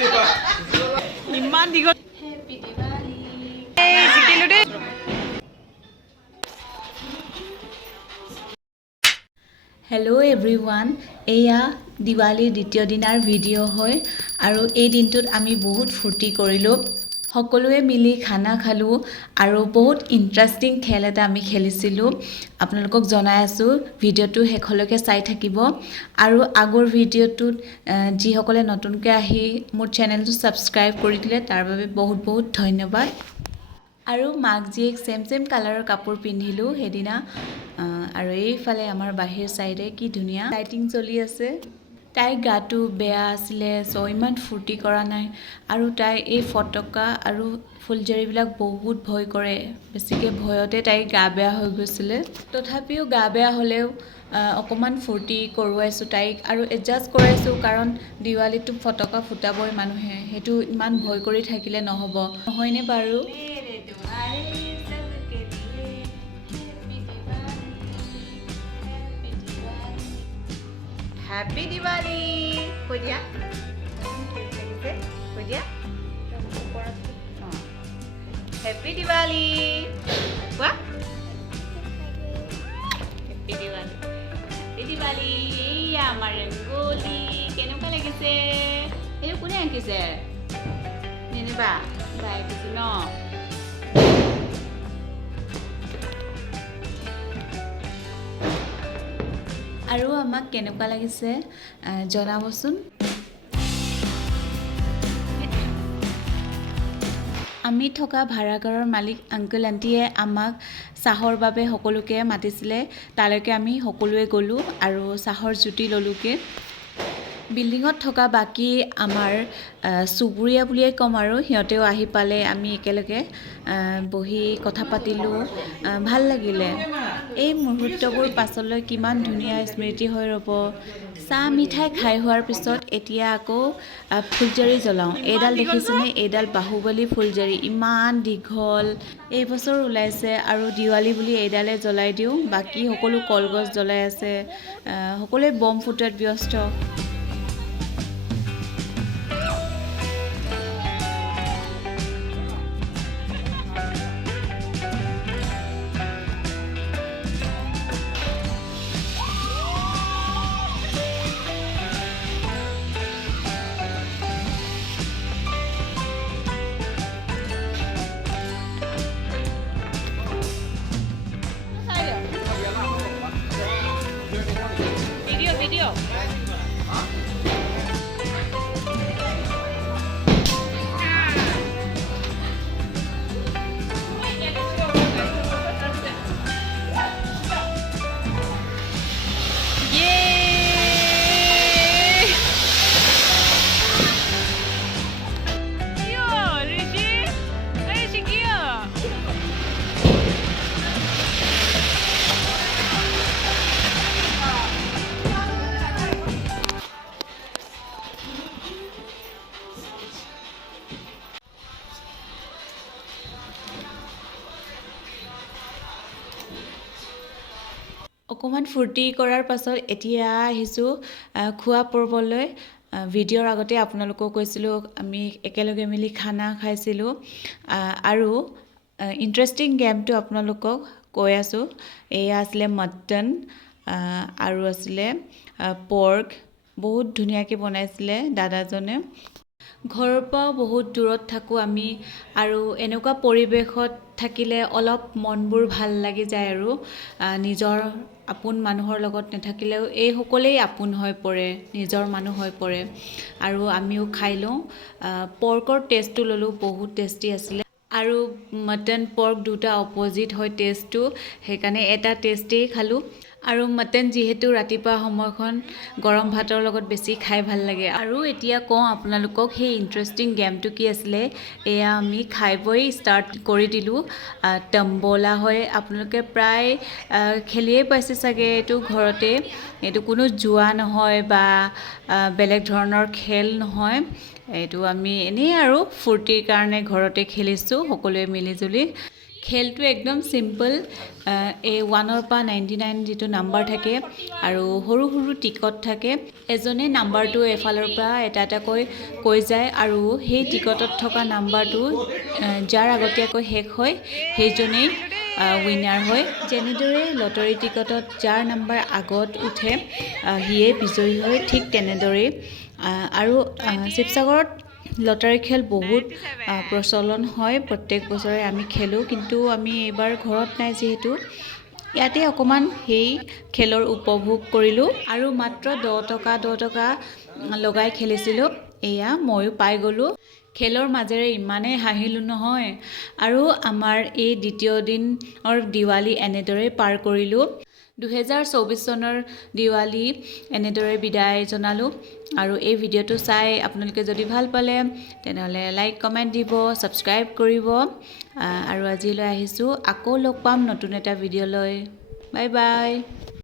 ইমান দীঘল হেপি দিৱালী এই জিকিলো দেই হেল্ল' এভৰিৱান এয়া দিৱালীৰ দ্বিতীয় দিনাৰ ভিডিঅ' হয় আৰু এই দিনটোত আমি বহুত ফূৰ্তি কৰিলোঁ সকলোৱে মিলি খানা খালোঁ আৰু বহুত ইণ্টাৰেষ্টিং খেল এটা আমি খেলিছিলোঁ আপোনালোকক জনাই আছোঁ ভিডিঅ'টো শেষলৈকে চাই থাকিব আৰু আগৰ ভিডিঅ'টোত যিসকলে নতুনকৈ আহি মোৰ চেনেলটো ছাবস্ক্ৰাইব কৰি দিলে তাৰ বাবে বহুত বহুত ধন্যবাদ আৰু মাক জীয়েক চেম কালাৰৰ কাপোৰ পিন্ধিলোঁ সেইদিনা আৰু এইফালে আমাৰ বাহিৰ চাইডে কি ধুনীয়া লাইটিং চলি আছে তাইৰ গাটো বেয়া আছিলে চ' ইমান ফূৰ্তি কৰা নাই আৰু তাই এই ফটকা আৰু ফুলজাৰিবিলাক বহুত ভয় কৰে বেছিকৈ ভয়তে তাইৰ গা বেয়া হৈ গৈছিলে তথাপিও গা বেয়া হ'লেও অকণমান ফূৰ্তি কৰোৱাইছোঁ তাইক আৰু এডজাষ্ট কৰাইছোঁ কাৰণ দিৱালীটো ফটকা ফুটাবই মানুহে সেইটো ইমান ভয় কৰি থাকিলে নহ'ব নহয়নে বাৰু Happy Diwali! Kau dia? Kau dia? Happy Diwali! Wah? Happy Diwali! Happy Diwali! Ya, marangoli. Kenapa lagi se? Ini punya yang kise? Ini ba? Baik itu no. আৰু আমাক কেনেকুৱা লাগিছে জনাবচোন আমি থকা ভাড়াঘৰৰ মালিক আংকল আণ্টিয়ে আমাক চাহৰ বাবে সকলোকে মাতিছিলে তালৈকে আমি সকলোৱে গ'লোঁ আৰু চাহৰ জুতি ল'লোঁগৈ বিল্ডিঙত থকা বাকী আমাৰ চুবুৰীয়া বুলিয়ে ক'ম আৰু সিহঁতেও আহি পালে আমি একেলগে বহি কথা পাতিলোঁ ভাল লাগিলে এই মুহূৰ্তবোৰ পাছলৈ কিমান ধুনীয়া স্মৃতি হৈ ৰ'ব চাহ মিঠাই খাই হোৱাৰ পিছত এতিয়া আকৌ ফুলজাৰি জ্বলাওঁ এইডাল দেখিছেনে এইডাল বাহুবলী ফুলজাৰি ইমান দীঘল এইবছৰ ওলাইছে আৰু দিৱালী বুলি এইডালে জ্বলাই দিওঁ বাকী সকলো কলগছ জ্বলাই আছে সকলোৱে বম ফুটোৱাত ব্যস্ত Video. অকণমান ফূৰ্তি কৰাৰ পাছত এতিয়া আহিছোঁ খোৱা পৰ্বলৈ ভিডিঅ'ৰ আগতে আপোনালোকক কৈছিলোঁ আমি একেলগে মিলি খানা খাইছিলোঁ আৰু ইণ্টাৰেষ্টিং গেমটো আপোনালোকক কৈ আছোঁ এয়া আছিলে মটন আৰু আছিলে পৰ্ক বহুত ধুনীয়াকৈ বনাইছিলে দাদাজনে ঘৰৰ পৰাও বহুত দূৰত থাকোঁ আমি আৰু এনেকুৱা পৰিৱেশত থাকিলে অলপ মনবোৰ ভাল লাগি যায় আৰু নিজৰ আপোন মানুহৰ লগত নাথাকিলেও এই সকলেই আপোন হৈ পৰে নিজৰ মানুহ হৈ পৰে আৰু আমিও খাই লওঁ পৰ্কৰ টেষ্টটো ল'লোঁ বহুত টেষ্টি আছিলে আৰু মটন পৰ্ক দুটা অপজিট হয় টেষ্টটো সেইকাৰণে এটা টেষ্টেই খালোঁ আৰু মটন যিহেতু ৰাতিপুৱা সময়খন গৰম ভাতৰ লগত বেছি খাই ভাল লাগে আৰু এতিয়া কওঁ আপোনালোকক সেই ইণ্টাৰেষ্টিং গেমটো কি আছিলে এয়া আমি খাই বৈ ষ্টাৰ্ট কৰি দিলোঁ টম্বলা হয় আপোনালোকে প্ৰায় খেলিয়েই পাইছে চাগে এইটো ঘৰতে এইটো কোনো জুৱা নহয় বা বেলেগ ধৰণৰ খেল নহয় এইটো আমি এনেই আৰু ফূৰ্তিৰ কাৰণে ঘৰতে খেলিছোঁ সকলোৱে মিলিজুলি খেলটো একদম চিম্পল এই 1ৰ পৰা 99 যিটো নাম্বাৰ থাকে আৰু সৰু সৰু টিকট থাকে এজনে নাম্বাৰটো এফালৰ পৰা এটা এটাকৈ কৈ যায় আৰু সেই টিকটত থকা নাম্বাৰটো যাৰ আগতীয়াকৈ শেষ হয় সেইজনেই উইনাৰ হয় যেনেদৰে লটাৰী টিকটত যাৰ নাম্বাৰ আগত উঠে সিয়ে বিজয়ী হয় ঠিক তেনেদৰেই আৰু শিৱসাগৰত লটাৰী খেল বহুত প্ৰচলন হয় প্ৰত্যেক বছৰে আমি খেলোঁ কিন্তু আমি এইবাৰ ঘৰত নাই যিহেতু ইয়াতে অকণমান সেই খেলৰ উপভোগ কৰিলোঁ আৰু মাত্ৰ 10 টকা লগাই খেলিছিলোঁ এয়া ময়ো পাই গ'লোঁ খেলৰ মাজেৰে ইমানেই হাঁহিলোঁ নহয় আৰু আমাৰ এই দ্বিতীয় দিনৰ দিৱালী এনেদৰে পাৰ কৰিলোঁ 2024 চনৰ দিৱালী এনেদৰে বিদায় জনালোঁ আৰু এই ভিডিঅ'টো চাই আপোনালোকে যদি ভাল পালে তেনেহ'লে লাইক কমেণ্ট দিব ছাবস্ক্ৰাইব কৰিব আৰু আজিলৈ আহিছোঁ আকৌ লগ পাম নতুন এটা ভিডিঅ'লৈ বাই বাই